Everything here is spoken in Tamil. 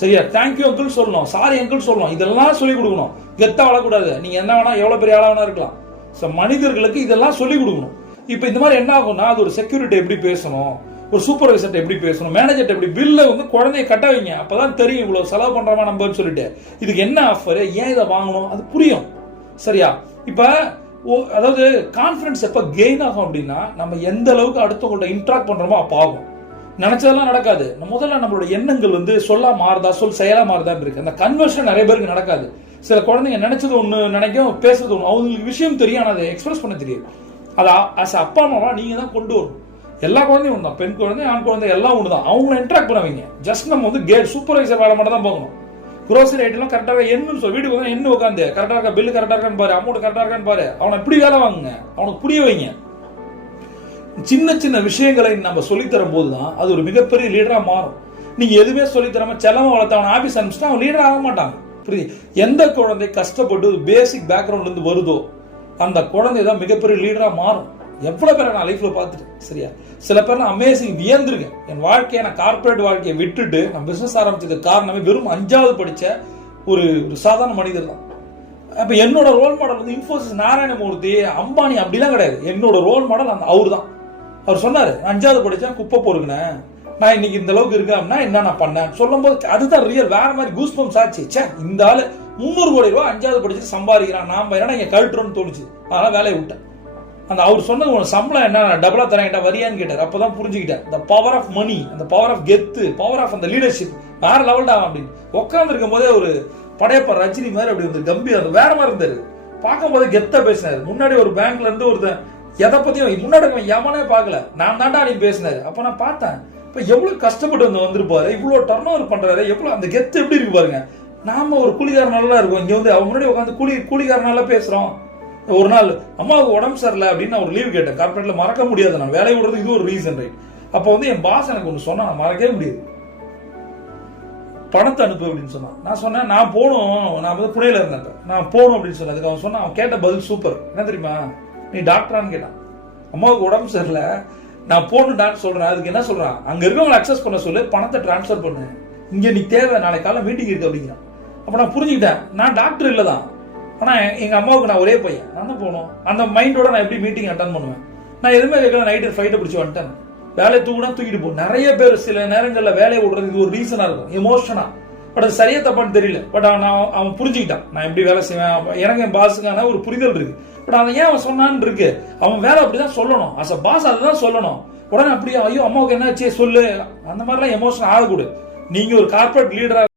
சரியா? தேங்க்யூ அங்கிள் சொல்லணும். சாரி அங்கிள் சொல்லணும். இதெல்லாம் சொல்லிக் கொடுக்கணும். கெத்தா வளரக்கூடாது. நீங்க என்ன வேணா எவ்வளவு பெரிய ஆளா வேணா இருக்கலாம். ஸோ மனிதர்களுக்கு இதெல்லாம் சொல்லிக் கொடுக்கணும். இப்போ இந்த மாதிரி என்ன ஆகும்னா அது ஒரு செக்யூரிட்டி எப்படி பேசணும்? ஒரு சூப்பர்வைசர்ட்ட எப்படி பேசணும்? மேனேஜர்ட்ட எப்படி? பில்லை வந்து குழந்தைய கட்ட வைங்க. அப்பதான் தெரியும் இவ்வளவு செலவு பண்றோமா நம்ம சொல்லிட்டு. இதுக்கு என்ன ஆஃபர் ஏன் இதை வாங்கணும்? அது புரியும். சரியா? இப்போ ஓ- அதாவது கான்ஃபிடன்ஸ் எப்போ கெயின் ஆகும் அப்படின்னா நம்ம எந்த அளவுக்கு அடுத்தவங்கள்ட்ட இன்ட்ராக்ட் பண்றோமோ அப்போ ஆகும். நினைச்சதெல்லாம் நடக்காது. நம்ம முதல்ல நம்மளோட எண்ணங்கள் வந்து சொல்லா மாறுதா சொல் செயலா மாறுதான்னு இருக்கு. அந்த கன்வர்ஷன் நிறைய பேருக்கு நடக்காது. சில குழந்தைங்க நினைச்சது ஒண்ணு நினைக்கும் பேசுறது ஒண்ணு. அவங்களுக்கு விஷயம் தெரியும் ஆனால் அதை எக்ஸ்பிரஸ் பண்ண தெரியும் அதை அஸ் அப்பா அம்மாவா நீங்க தான் கொண்டு வரணும். எல்லா குழந்தையும் ஒன்று தான் பெண் குழந்தை ஆண் குழந்தை எல்லாம் ஒன்று தான் அவங்கள இன்ட்ராக்ட் பண்ண வைங்க ஜஸ்ட் நம்ம வந்து கேட் சூப்பர்வைசர் வேலை மட்டும் தான் பார்க்கணும். குரோசரி ஐட்டம்லாம் கரெக்டாக என்னன்னு சொல்லி. வீட்டுக்கு வந்து என்ன உட்காந்து கரெக்டாக இருக்கா பில்லு கரெக்டாக இருக்கான்னு பாரு அமௌண்ட் கரெக்டாக இருக்கான்னு பாரு. அவனை எப்படி வேலை வாங்குங்க. அவனுக்கு புரிய வைங்க. சின்ன சின்ன விஷயங்களை நம்ம சொல்லித்தரும் போது தான் அது ஒரு மிகப்பெரிய லீடராக மாறும். நீங்க எதுவுமே சொல்லித்தராம தராம செலவ வளர்த்த அவன் ஆபீஸ் அனுப்பிச்சுட்டா அவன் லீடர் ஆக மாட்டான். புரியுது? எந்த குழந்தை கஷ்டப்பட்டு பேசிக் பேக்ரவுண்ட்ல இருந்து வருதோ அந்த குழந்தை தான் மிகப்பெரிய லீடராக மாறும். எவ்வளோ பேரை நான் லைஃப்பில் பார்த்துட்டேன். சரியா? சில பேர் நான் அமேசிங் வியந்திருக்கேன். என் வாழ்க்கையை நான் கார்ப்பரேட் வாழ்க்கையை விட்டுட்டு நான் பிஸ்னஸ் ஆரம்பிச்சதுக்கு காரணமே வெறும் அஞ்சாவது படித்த ஒரு ஒரு சாதாரண மனிதர் தான். அப்போ என்னோட ரோல் மாடல் வந்து இன்ஃபோசிஸ் நாராயணமூர்த்தி அம்பானி அப்படிலாம் கிடையாது. என்னோட ரோல் மாடல் அந்த அவர் தான். அவர் சொன்னாரு அஞ்சாவது படிச்சேன் குப்பை பொறுக்கினேன் நான் இன்னைக்கு இந்த அளவுக்கு இருக்கேன் அப்படின்னா என்ன நான் பண்ணேன்? சொல்லும் போது அதுதான் ரியல் வேற மாதிரி கூஸ் பம்ஸ் ஆச்சு. ச்சே இந்த ஆளு முந்நூறு கோடி ரூபாய் அஞ்சாவது படிச்சு சம்பாதிக்கிறான். நாம என்னடா இங்க கழட்டுறோம்னு தோணுச்சு. அதனால வேலையை விட்டேன். அந்த அவர் சொன்னது உனக்கு சம்பளம் என்ன? டபுளா தரேன் கேட்டா வரியான்னு கேட்டார். அப்பதான் புரிஞ்சுக்கிட்டேன். இந்த பவர் ஆஃப் மணி அந்த பவர் ஆஃப் கெத்து பவர் ஆஃப் அந்த லீடர்ஷிப் வேற லெவல்டா அப்படின்னு. உட்காந்து இருக்கும் போதே ஒரு படையப்பா ரஜினி மாதிரி அப்படி வந்து கம்பீர் வேற மாதிரி இருந்தாரு. பார்க்கும் போதே கெத்தா பேசினாரு. முன்னாடி ஒரு பேங்க்ல இருந்து ஒருத்தன் எதை பத்தியும் முன்னாடி எவனே பார்க்கல. நான் தாண்டா நீ பேசினாரு. அப்ப நான் பார்த்தேன். இப்ப எவ்வளவு கஷ்டப்பட்டு வந்து வந்திருப்பாரு? இவ்வளவு டர்ன் ஓவர் பண்றாரு. எவ்வளவு அந்த கெத்து எப்படி இருக்கு பாருங்க. நாம ஒரு கூலிக்காரனால இருக்கும். இங்க வந்து அவன் முன்னாடி உட்காந்து கூலி கூலிக்காரனால பேசுறோம். ஒரு நாள் அம்மாவுக்கு உடம்பு சரியில்லை அப்படின்னு நான் ஒரு லீவ் கேட்டேன். கார்பரேட்ல மறக்க முடியாது. நான் வேலையை விடுறது இது ஒரு ரீசன் ரைட் அப்போ வந்து என் பாஸ் எனக்கு ஒன்று சொன்னா நான் மறக்கவே முடியாது. பணத்தை அனுப்பு அப்படின்னு சொன்னான். நான் சொன்னேன் நான் போகணும். நான் வந்து புனேல இருந்தேன். நான் போகணும் அப்படின்னு சொன்னதுக்கு அவன் சொன்னான் அவன் கேட்ட பதில் சூப்பர் என்ன தெரியுமா? நீ டாக்டரான்னு கேட்டான். அம்மாவுக்கு உடம்பு சரியில்லை. நான் போகணும் டாக்டர் சொல்கிறேன் அதுக்கு என்ன சொல்கிறான் அங்கே இருக்கவங்களை அக்சஸ் பண்ண சொல்லு பணத்தை டிரான்ஸ்ஃபர் பண்ணு. இங்கே நீ தேவை நாளைக்கு காலம் மீட்டிங் இருக்கு அப்படிங்கிறான். அப்போ நான் புரிஞ்சுக்கிட்டேன். நான் டாக்டர் இல்லை தான் ஆனால் எங்கள் அம்மாவுக்கு நான் ஒரே பையன். நான் தான் போகணும். அந்த மைண்டோட நான் எப்படி மீட்டிங் அட்டன் பண்ணுவேன்? நான் எதுவுமே கேட்கல. நைட்டு ஃபைட்டை பிடிச்சி வந்துட்டேன். வேலையை தூக்குனா தூக்கிட்டு போ. நிறைய பேர் சில நேரங்களில் வேலையை விடுறது இது ஒரு ரீசனாக இருக்கும். எமோஷனா பட் அது சரியா தப்பான்னு தெரியல. பட் அவன் அவன் அவன் புரிஞ்சுக்கிட்டான். நான் எப்படி வேலை செய்வேன்? எனக்கு என் பாஸுக்கான ஒரு புரிதல் இருக்கு. பட் அவன் ஏன் அவன் சொன்னான்னு இருக்கு? அவன் வேலை அப்படிதான் சொல்லணும். அஸ் அ பாஸ் அதுதான் சொல்லணும். உடனே அப்படியே ஐயோ அம்மாவுக்கு என்னாச்சு சொல்லு. அந்த மாதிரிலாம் எமோஷன் ஆகக்கூடாது. நீங்க ஒரு கார்பரேட் லீடரா